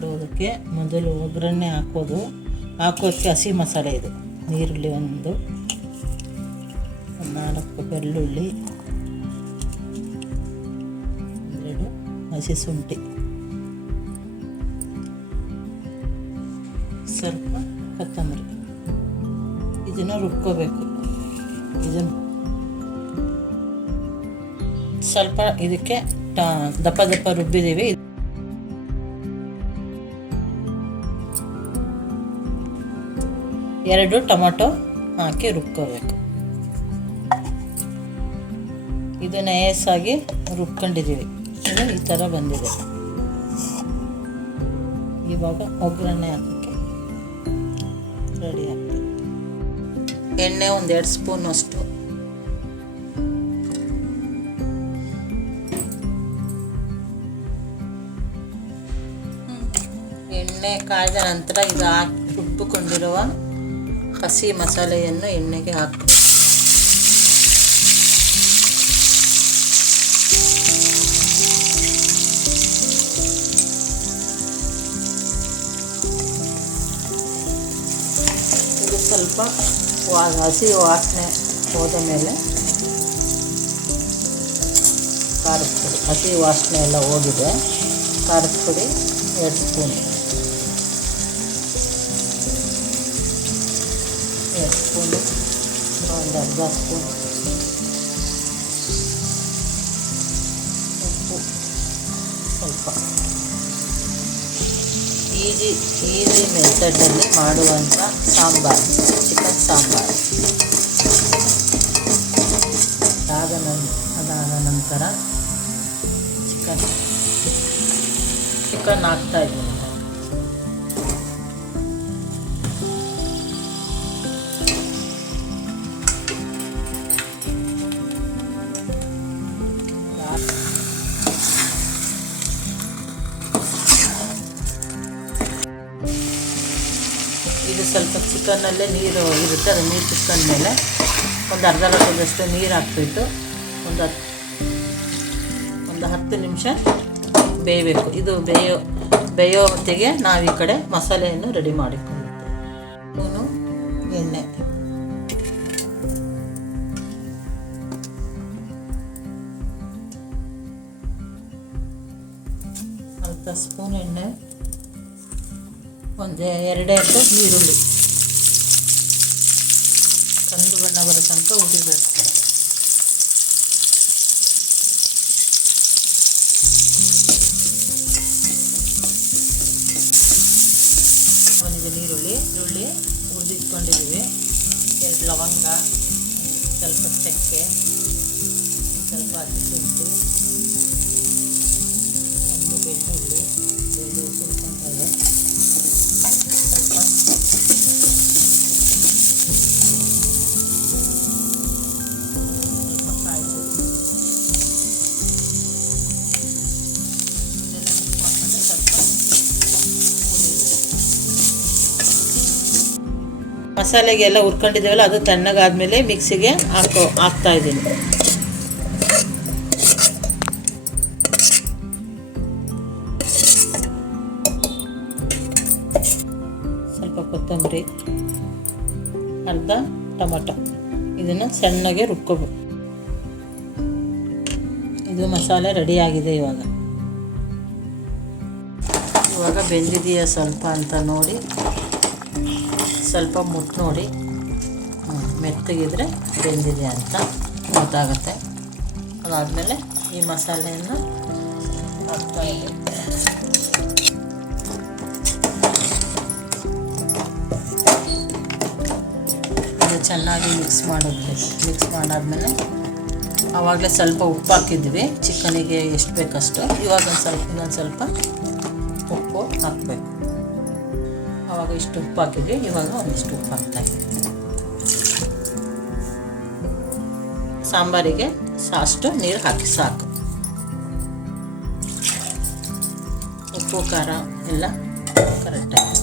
ಮಾಡೋದಕ್ಕೆ ಮೊದಲು ಒಗ್ಗರಣೆ ಹಾಕೋದಕ್ಕೆ ಹಸಿ ಮಸಾಲೆ ಇದು. ಈರುಳ್ಳಿ ಒಂದು 4 ಬೆಳ್ಳುಳ್ಳಿ, 2 ಹಸಿ ಶುಂಠಿ, ಸ್ವಲ್ಪ ಕೊತ್ತಂಬರಿ. ಇದನ್ನು ರುಬ್ಕೋಬೇಕು. ಇದನ್ನು ಸ್ವಲ್ಪ ಇದಕ್ಕೆ ದಪ್ಪ ದಪ್ಪ ರುಬ್ಬಿದ್ದೀವಿ. 2 ಟೊಮಟೊ ಹಾಕಿ ರುಬ್ಕೋಬೇಕು. ಇದು ನಯಸ್ಸಾಗಿ ರುಬ್ಕೊಂಡಿದ್ದೀವಿ. ಇದು ಈ ಥರ ಬಂದಿದೆ. ಇವಾಗ ಒಗ್ಗರಣೆ ಹಾಕೋಕ್ಕೆ ರೆಡಿ ಆಗ್ತದೆ. ಎಣ್ಣೆ 1-2 ಸ್ಪೂನ್ ಅಷ್ಟು, ಎಣ್ಣೆ ಕಾಯ್ದ ನಂತರ ಇದು ರುಬ್ಬಿಕೊಂಡಿರುವ ಹಸಿ ಮಸಾಲೆಯನ್ನು ಎಣ್ಣೆಗೆ ಹಾಕಬೇಕು. ಇದು ಸ್ವಲ್ಪ ಹಸಿ ವಾಸನೆ ಹೋದ ಮೇಲೆ ಖಾರದ ಪುಡಿ, ಹಸಿ ವಾಸನೆ ಎಲ್ಲ ಹೋಗಿದೆ. ಖಾರದ ಪುಡಿ 2 ಸ್ಪೂನ್, 2 ಸ್ಪೂನು, 1/2 ಸ್ಪೂನ್ ಉಪ್ಪು ಸ್ವಲ್ಪ. ಈಸಿ ಮೆಥಡಲ್ಲಿ ಮಾಡುವಂಥ ಸಾಂಬಾರು, ಚಿಕನ್ ಸಾಂಬಾರು. ಅದಾದ ನಂತರ ಚಿಕನ್ ಹಾಕ್ತಾಯಿದ್ದೀನಿ. ಇದು ಸ್ವಲ್ಪ ಚಿಕನ್ನಲ್ಲೇ ನೀರು ಇರುತ್ತೆ. ಅದು ನೀರು ಕುಸ್ಕೊಂಡ್ಮೇಲೆ ಒಂದು ಅರ್ಧ ಲೋಟದಷ್ಟು ನೀರು ಹಾಕ್ಬಿಟ್ಟು ಒಂದು 10 ನಿಮಿಷ ಬೇಯಬೇಕು. ಇದು ಬೇಯೋ ಹೊತ್ತಿಗೆ ನಾವು ಈ ಕಡೆ ಮಸಾಲೆಯನ್ನು ರೆಡಿ ಮಾಡಿಕೊಳ್ಳುತ್ತೇವೆ. ಎಣ್ಣೆ, ಅರ್ಧ ಸ್ಪೂನ್ ಎಣ್ಣೆ, 2 ಈರುಳ್ಳಿ ಕಂದು ಬಣ್ಣ ಬರೋ ತನಕ ಹುರಿಬೇಕು. ಈರುಳ್ಳಿ ಹುರಿದಿಟ್ಕೊಂಡಿದ್ದೀವಿ. 2 ಲವಂಗ, ಸ್ವಲ್ಪ ಚಕ್ಕೆ, ಸ್ವಲ್ಪ ಹಸಿ ಶುಂಠಿ, 1 ಬೆಳ್ಳುಳ್ಳಿ, 2 ಸುಲ್ಕೊಂಡ್ರೆ ಸ್ವಲ್ಪ ಕಾಯಿ ತುರಿ, ಇದೆಲ್ಲ ಮಿಕ್ಸ್ ಮಾಡ್ಕೊಂಡ್ರೆ ಸ್ವಲ್ಪ ಮಸಾಲೆಗೆಲ್ಲ ಹುರ್ಕೊಂಡಿದ್ದೇವಲ್ಲ, ಅದು ತಣ್ಣಗಾದ್ಮೇಲೆ ಮಿಕ್ಸಿಗೆ ಹಾಕ್ತಾ ಇದ್ದೀನಿ. ಸ್ವಲ್ಪ ಕೊತ್ತಂಬರಿ, ಅರ್ಧ ಟೊಮಟೊ, ಇದನ್ನು ಸಣ್ಣಗೆ ರುಬ್ಕೋಬೇಕು. ಇದು ಮಸಾಲೆ ರೆಡಿಯಾಗಿದೆ. ಇವಾಗ ಬೆಂದಿದೆಯಾ ಸ್ವಲ್ಪ ಅಂತ ನೋಡಿ, ಸ್ವಲ್ಪ ಮುಟ್ಟು ನೋಡಿ, ಮೆತ್ತಗಿದ್ರೆ ಬೆಂದಿದೆ ಅಂತ ಗೊತ್ತಾಗುತ್ತೆ. ಅದಾದಮೇಲೆ ಈ ಮಸಾಲೆಯನ್ನು ಹಾಕ್ತಾಯಿದ್ದೀನಿ. ಇದು ಚೆನ್ನಾಗಿ ಮಿಕ್ಸ್ ಮಾಡಬೇಕು. ಮಿಕ್ಸ್ ಮಾಡಾದ್ಮೇಲೆ ಆವಾಗಲೇ ಸ್ವಲ್ಪ ಉಪ್ಪು ಹಾಕಿದ್ವಿ, ಚಿಕನಿಗೆ ಎಷ್ಟು ಬೇಕಷ್ಟು. ಇವಾಗ ಇನ್ನೊಂದು ಸ್ವಲ್ಪ ಉಪ್ಪು ಹಾಕಬೇಕು. ಆವಾಗ ಇಷ್ಟು ಉಪ್ಪು ಹಾಕಿದ್ವಿ, ಇವಾಗ ಒಂದಿಷ್ಟು ಉಪ್ಪು ಹಾಕ್ತಾಯಿದ್ವಿ. ಸಾಂಬಾರಿಗೆ ಅಷ್ಟು ನೀರು ಹಾಕಿ ಸಾಕು. ಉಪ್ಪು ಖಾರ ಎಲ್ಲ ಕರೆಕ್ಟಾಗಿ.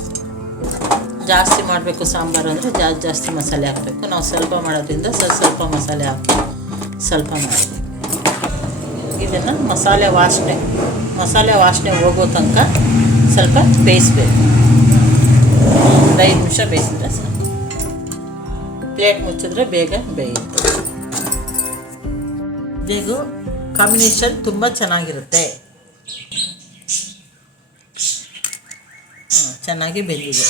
ಜಾಸ್ತಿ ಮಾಡಬೇಕು ಸಾಂಬಾರು ಅಂದರೆ ಜಾಸ್ತಿ ಮಸಾಲೆ ಹಾಕಬೇಕು. ನಾವು ಸ್ವಲ್ಪ ಮಾಡೋದ್ರಿಂದ ಸ್ವಲ್ಪ ಮಸಾಲೆ ಹಾಕಿ ಸ್ವಲ್ಪ ಮಾಡಿದ್ವಿ. ಇದನ್ನು ಮಸಾಲೆ ವಾಸನೆ ಹೋಗೋ ತನಕ ಸ್ವಲ್ಪ ಬೇಯಿಸ್ಬೇಕು. ಒಂದು 5 ನಿಮಿಷ ಬೇಯಿಸಿದ್ರೆ ಸಾಕು. ಪ್ಲೇಟ್ ಮುಚ್ಚಿದ್ರೆ ಬೇಗ ಬೇಯುತ್ತೆ. ಇದೆಗೂ ಕಾಂಬಿನೇಷನ್ ತುಂಬ ಚೆನ್ನಾಗಿರುತ್ತೆ. ಚೆನ್ನಾಗಿ ಬೆಂದಿದೆ.